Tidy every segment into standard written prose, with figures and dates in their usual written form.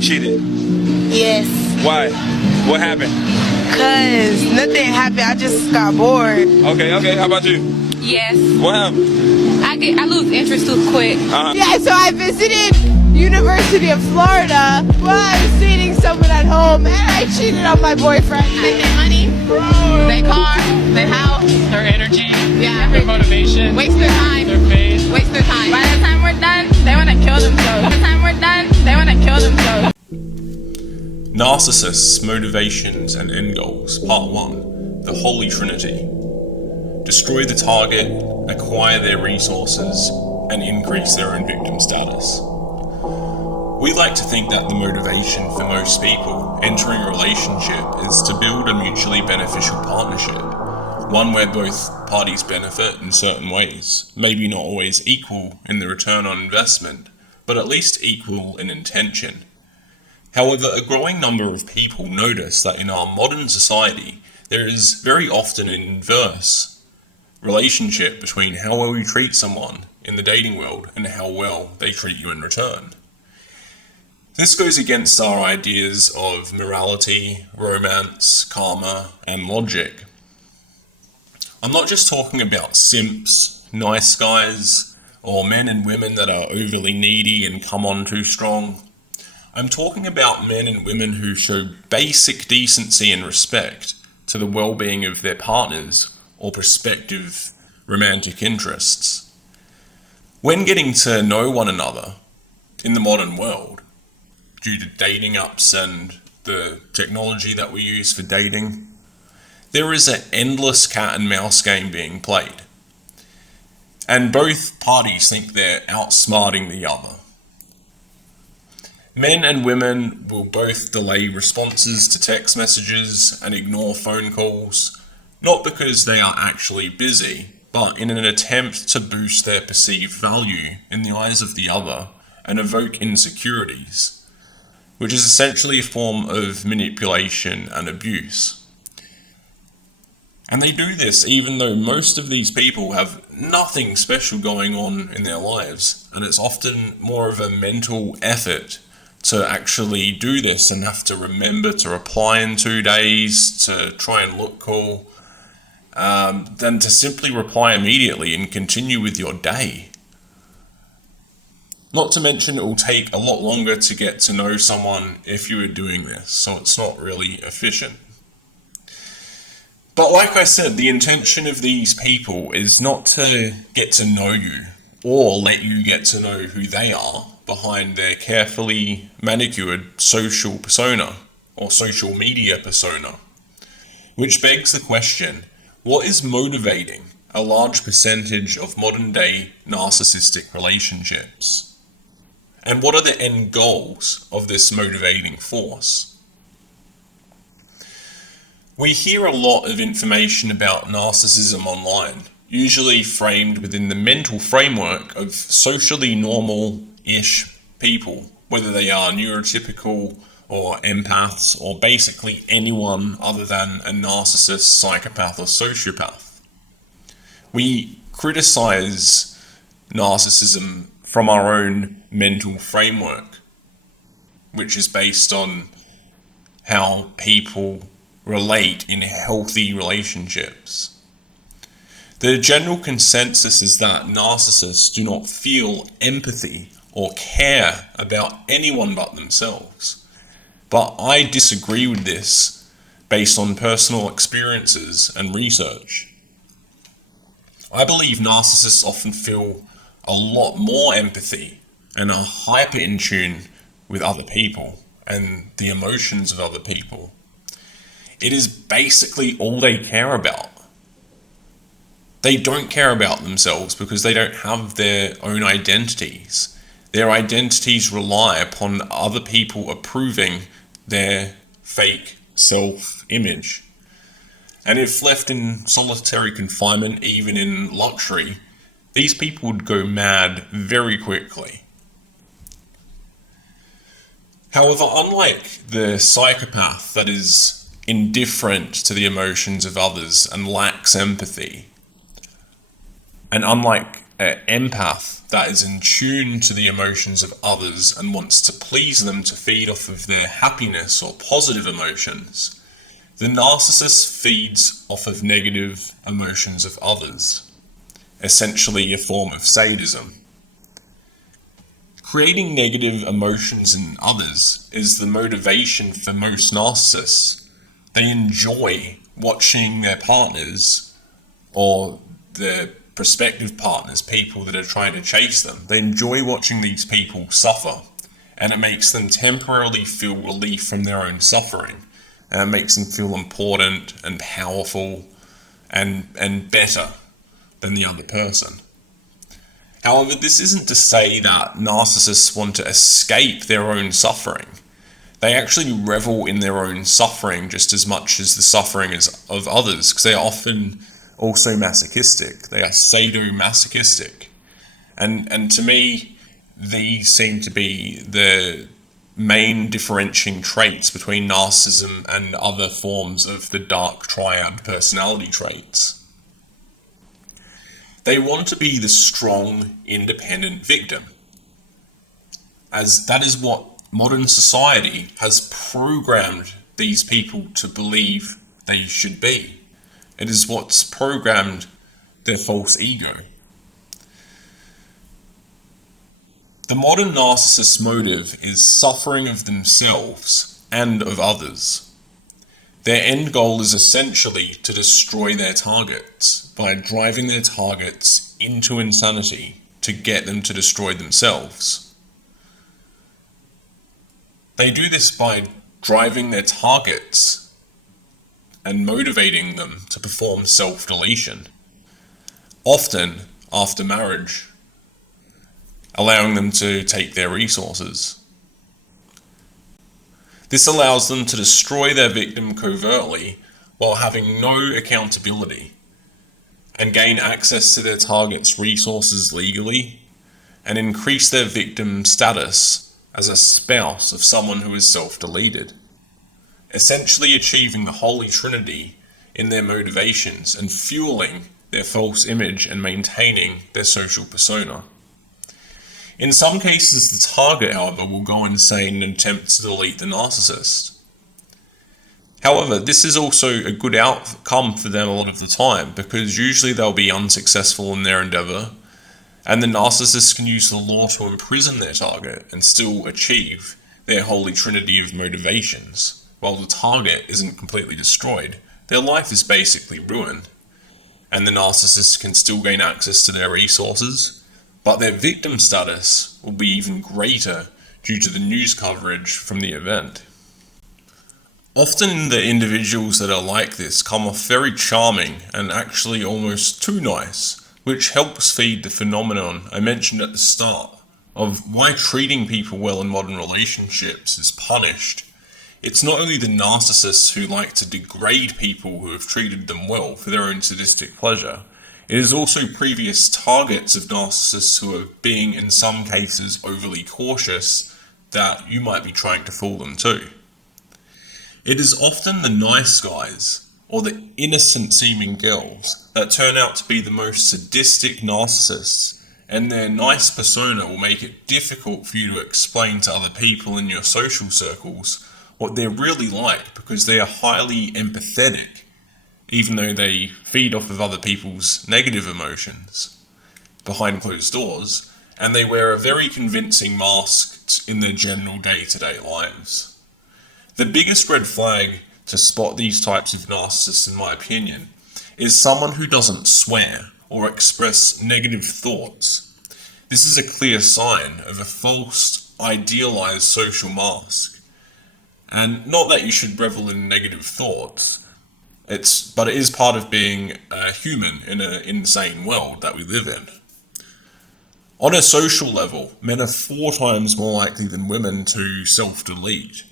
Cheated. Yes. Why? What happened? Cause nothing happened. I just got bored. Okay. How about you? Yes. What happened? I lose interest too quick. Yeah, so I visited University of Florida while I was dating someone at home, and I cheated on my boyfriend. They get money, they car, they house, their energy, yeah, their motivation, waste their time, their faith. waste their time. By the time we're done, they want to kill themselves. By the time we're done, they want to kill themselves. Narcissists, Motivations and End Goals, Part 1, The Holy Trinity. Destroy the target, acquire their resources, and increase their own victim status. We like to think that the motivation for most people entering a relationship is to build a mutually beneficial partnership, one where both parties benefit in certain ways, maybe not always equal in the return on investment, but at least equal in intention. However, a growing number of people notice that in our modern society, there is very often an inverse relationship between how well you treat someone in the dating world and how well they treat you in return. This goes against our ideas of morality, romance, karma, and logic. I'm not just talking about simps, nice guys, or men and women that are overly needy and come on too strong. I'm talking about men and women who show basic decency and respect to the well-being of their partners or prospective romantic interests. When getting to know one another in the modern world, due to dating apps and the technology that we use for dating, there is an endless cat and mouse game being played. And both parties think they're outsmarting the other. Men and women will both delay responses to text messages and ignore phone calls, not because they are actually busy, but in an attempt to boost their perceived value in the eyes of the other and evoke insecurities, which is essentially a form of manipulation and abuse. And they do this even though most of these people have nothing special going on in their lives, and it's often more of a mental effort to actually do this and have to remember to reply in 2 days to try and look cool, than to simply reply immediately and continue with your day. Not to mention it will take a lot longer to get to know someone if you are doing this, so it's not really efficient. But like I said, the intention of these people is not to get to know you or let you get to know who they are behind their carefully manicured social persona or social media persona. Which begs the question, what is motivating a large percentage of modern day narcissistic relationships? And what are the end goals of this motivating force? We hear a lot of information about narcissism online, usually framed within the mental framework of socially normal-ish people, whether they are neurotypical or empaths or basically anyone other than a narcissist, psychopath or sociopath. We criticize narcissism from our own mental framework, which is based on how people relate in healthy relationships. The general consensus is that narcissists do not feel empathy or care about anyone but themselves. But I disagree with this based on personal experiences and research. I believe narcissists often feel a lot more empathy and are hyper in tune with other people and the emotions of other people. It is basically all they care about. They don't care about themselves because they don't have their own identities. Their identities rely upon other people approving their fake self-image. And if left in solitary confinement, even in luxury, these people would go mad very quickly. However, unlike the psychopath that is indifferent to the emotions of others and lacks empathy, and unlike empath that is in tune to the emotions of others and wants to please them to feed off of their happiness or positive emotions, the narcissist feeds off of negative emotions of others, essentially a form of sadism. Creating negative emotions in others is the motivation for most narcissists. They enjoy watching their partners or their prospective partners, people that are trying to chase them. They enjoy watching these people suffer, and it makes them temporarily feel relief from their own suffering. And it makes them feel important and powerful and better than the other person. However, this isn't to say that narcissists want to escape their own suffering. They actually revel in their own suffering just as much as the suffering of others, because they are often also masochistic. They are sadomasochistic. And to me, these seem to be the main differentiating traits between narcissism and other forms of the dark triad personality traits. They want to be the strong, independent victim, as that is what modern society has programmed these people to believe they should be. It is what's programmed their false ego. The modern narcissist's motive is suffering of themselves and of others. Their end goal is essentially to destroy their targets by driving their targets into insanity to get them to destroy themselves. They do this by driving their targets and motivating them to perform self-deletion, often after marriage, allowing them to take their resources. This allows them to destroy their victim covertly while having no accountability, and gain access to their target's resources legally, and increase their victim status as a spouse of someone who is self-deleted, essentially achieving the Holy Trinity in their motivations and fueling their false image and maintaining their social persona. In some cases, the target, however, will go insane and attempt to delete the narcissist. However, this is also a good outcome for them a lot of the time, because usually they'll be unsuccessful in their endeavour, and the narcissist can use the law to imprison their target and still achieve their holy trinity of motivations. While the target isn't completely destroyed, their life is basically ruined, and the narcissist can still gain access to their resources, but their victim status will be even greater due to the news coverage from the event. Often the individuals that are like this come off very charming and actually almost too nice, which helps feed the phenomenon I mentioned at the start of why treating people well in modern relationships is punished. It's not only the narcissists who like to degrade people who have treated them well for their own sadistic pleasure. It is also previous targets of narcissists who are being, in some cases, overly cautious that you might be trying to fool them too. It is often the nice guys, or the innocent-seeming girls, that turn out to be the most sadistic narcissists, and their nice persona will make it difficult for you to explain to other people in your social circles what they're really like, because they are highly empathetic, even though they feed off of other people's negative emotions behind closed doors, and they wear a very convincing mask in their general day-to-day lives. The biggest red flag to spot these types of narcissists, in my opinion, is someone who doesn't swear or express negative thoughts. This is a clear sign of a false, idealized social mask. And not that you should revel in negative thoughts, but it is part of being a human in an insane world that we live in. On a social level, men are 4 times more likely than women to self-delete.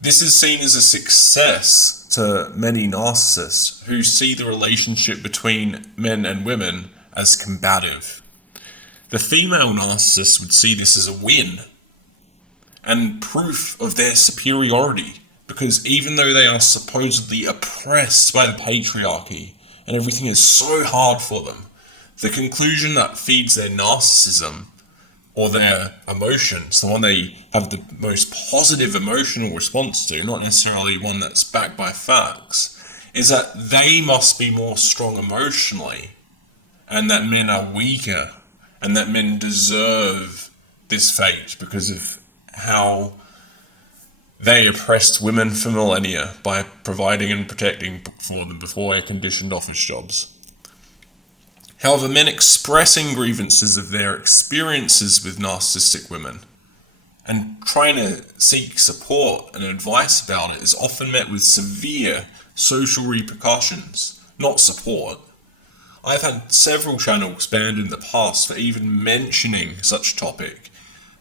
This is seen as a success to many narcissists who see the relationship between men and women as combative. The female narcissist would see this as a win and proof of their superiority, because even though they are supposedly oppressed by the patriarchy and everything is so hard for them, the conclusion that feeds their narcissism or their emotions, the one they have the most positive emotional response to, not necessarily one that's backed by facts, is that they must be more strong emotionally, and that men are weaker, and that men deserve this fate because of how they oppressed women for millennia by providing and protecting for them before air-conditioned office jobs. However, men expressing grievances of their experiences with narcissistic women and trying to seek support and advice about it is often met with severe social repercussions, not support. I've had several channels banned in the past for even mentioning such topic,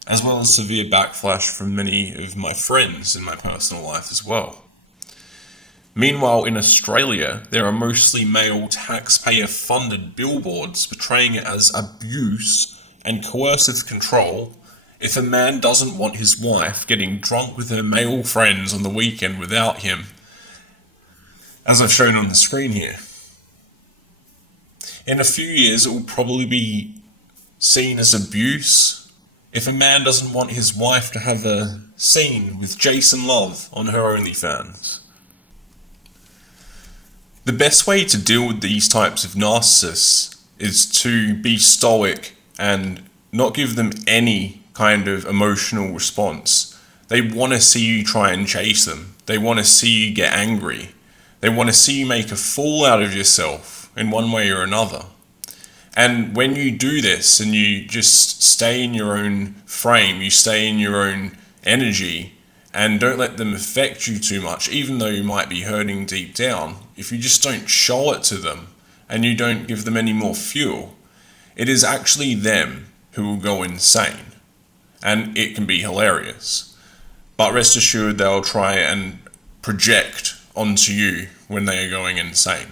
as well as severe backlash from many of my friends in my personal life as well. Meanwhile, in Australia, there are mostly male taxpayer-funded billboards portraying it as abuse and coercive control if a man doesn't want his wife getting drunk with her male friends on the weekend without him, as I've shown on the screen here. In a few years, it will probably be seen as abuse if a man doesn't want his wife to have a scene with Jason Love on her OnlyFans. The best way to deal with these types of narcissists is to be stoic and not give them any kind of emotional response. They want to see you try and chase them. They want to see you get angry. They want to see you make a fool out of yourself in one way or another. And when you do this and you just stay in your own frame, you stay in your own energy, and don't let them affect you too much, even though you might be hurting deep down, if you just don't show it to them and you don't give them any more fuel, it is actually them who will go insane. And it can be hilarious. But rest assured they'll try and project onto you when they are going insane.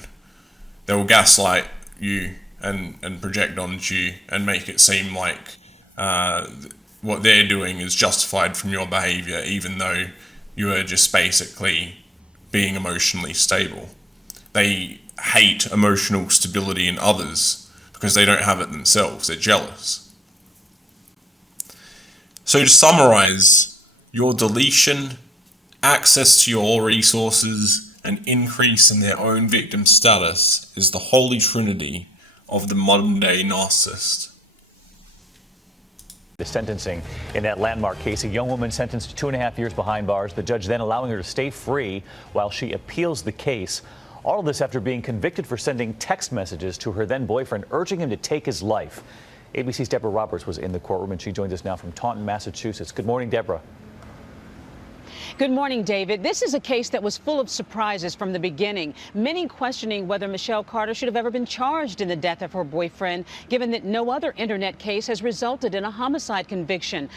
They will gaslight you and project onto you and make it seem like what they're doing is justified from your behavior, even though you are just basically being emotionally stable. They hate emotional stability in others because they don't have it themselves. They're jealous. So to summarize, your deletion, access to your resources, and increase in their own victim status is the holy trinity of the modern day narcissist. The sentencing in that landmark case, a young woman sentenced to 2.5 years behind bars, the judge then allowing her to stay free while she appeals the case. All of this after being convicted for sending text messages to her then boyfriend urging him to take his life. ABC's Deborah Roberts was in the courtroom and she joins us now from Taunton, Massachusetts. Good morning, Deborah. Good morning, David. This is a case that was full of surprises from the beginning. Many questioning whether Michelle Carter should have ever been charged in the death of her boyfriend, given that no other internet case has resulted in a homicide conviction.